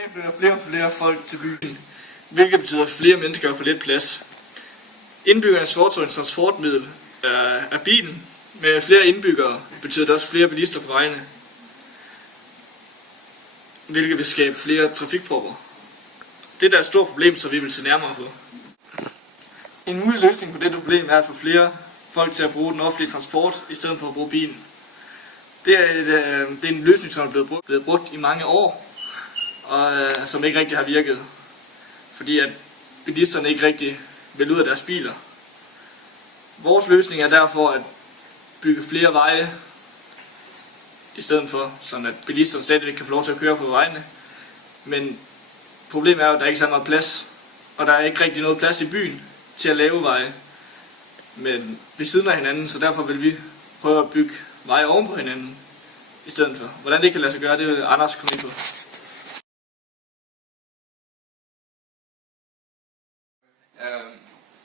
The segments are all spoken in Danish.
dag flytter flere og flere folk til byen, hvilket betyder flere mennesker på lidt plads. Indbyggernes foretrukne transportmiddel er bilen. Med flere indbyggere betyder det også flere bilister på vejene, hvilket vil skabe flere trafikpropper. Det er et stort problem, så vi vil se nærmere på. En mulig løsning på dette problem er at få flere folk til at bruge den offentlige transport, i stedet for at bruge bilen. Det er en løsning, som er blevet brugt i mange år, og som ikke rigtig har virket. Fordi at bilisterne ikke rigtig vil ud af deres biler. Vores løsning er derfor at bygge flere veje, i stedet for, sådan at bilisterne stadigvæk kan få lov til at køre på vejene. Men problemet er jo, at der ikke er så meget plads, og der er ikke rigtig noget plads i byen til at lave veje, men ved siden af hinanden, så derfor vil vi prøve at bygge veje oven på hinanden i stedet for. Hvordan det kan lade sig gøre, det vil Anders komme ind på.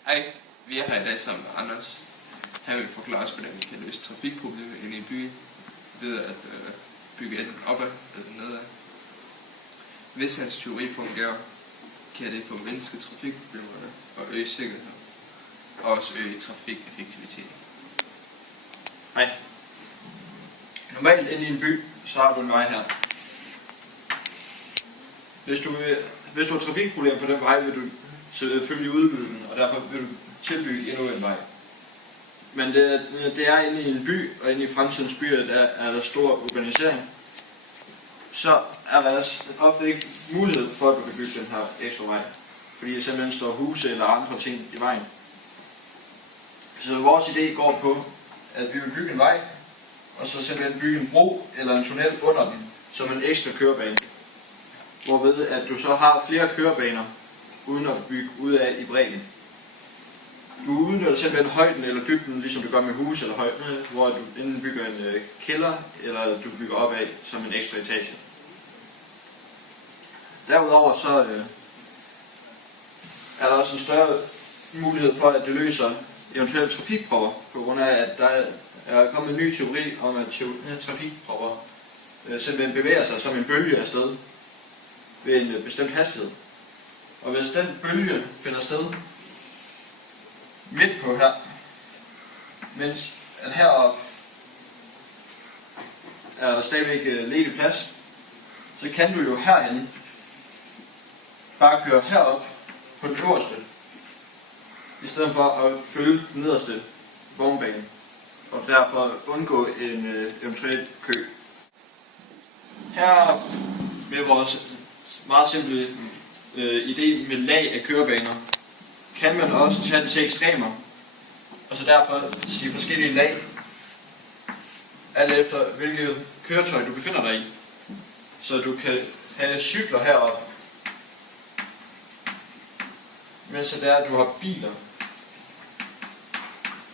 Hej, vi er her i dag sammen med Anders. Han vil forklare os, hvordan vi kan løse trafikproblemer inde i byen ved at bygge enten opad eller nedad. Hvis hans teori fungerer, kan det formindske trafikproblemerne og øge sikkerheden, og også øge trafikeffektiviteten. Hej. Normalt inde i en by, så har du en vej her. Hvis du har trafikproblemer på den vej, vil du selvfølgelig udvide den, og derfor vil du tilbygge endnu en vej. Men det er inde i en by, og inde i fremtidens byer, der er der stor urbanisering. Så er der ofte ikke mulighed for, at du kan bygge den her ekstra vej. Fordi der simpelthen står huse eller andre ting i vejen. Så vores idé går på, at vi vil bygge en vej, og så simpelthen bygge en bro eller en tunnel under den, som en ekstra kørebane. Hvorved at du så har flere kørebaner, uden at bygge ud af i bredden. Du udnytter simpelthen højden eller dybden, ligesom du gør med hus eller højden, hvor du enten bygger en kælder, eller du bygger opad som en ekstra etage. Derudover så er der også en større mulighed for, at det løser eventuelle trafikpropper, på grund af, at der er kommet en ny teori om, at trafikpropper simpelthen bevæger sig som en bølge afsted ved en bestemt hastighed. Og hvis den bølge finder sted midt på her, mens at heroppe er der stadigvæk ledig plads, så kan du jo herhen bare køre herop på den øverste, i stedet for at følge den nederste vognbane, og derfor undgå en eventuel kø. Her med vores meget simple idé med lag af kørebaner, kan man også tage det til ekstremer, og så derfor sige forskellige lag, alt efter hvilket køretøj du befinder dig i. Så du kan have cykler heroppe, mens det er, at du har biler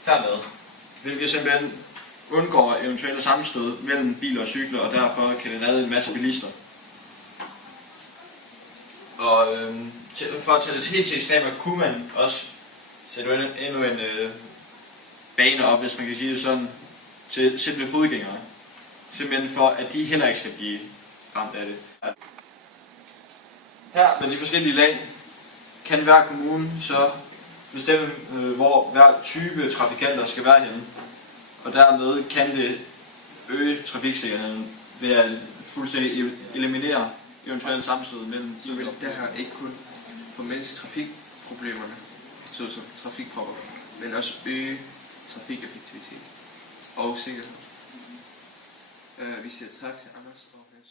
hernede, hvilket simpelthen undgår eventuelle sammenstød mellem biler og cykler, og derfor kan det redde en masse bilister. Og for at tage det helt til ekstremer, kunne man også sætte endnu en bane op, hvis man kan sige det sådan, til simple fodgængere. Simpelthen for, at de heller ikke skal blive ramt af det. Her med de forskellige lag, kan hver kommune så bestemme, hvor hver type trafikanter skal være henne. Og dermed kan det øge trafiksikkerheden ved at fuldstændig eliminere eventuelle sammenstød mellem Så vil det her ikke kun formindske trafikproblemerne, såsom trafikpropper, men også øge trafikeffektivitet og sikkerhed. Vi siger tak til Anders og hans